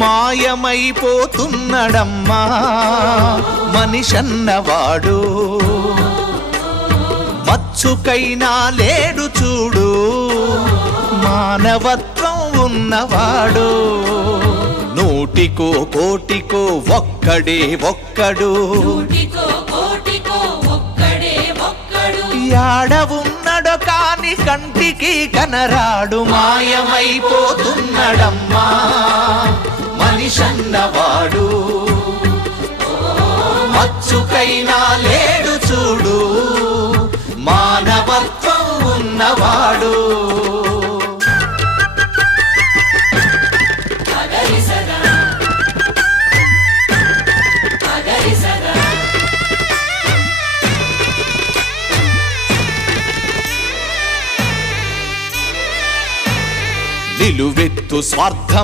మాయమైపోతున్నడమ్మా మనిషన్నవాడు, మచ్చుకైనా లేడు చూడు మానవత్వం ఉన్నవాడు. నూటికో కోటికో ఒక్కడే ఒక్కడు, యాడ ఉన్నడో కాని కంటికి కనరాడు. మాయమైపోతున్నడమ్మా మనిషన్నవాడు, మచ్చుకైనా లేడు చూడు మానవత్వం ఉన్నవాడు. నిలువెత్తు స్వార్థము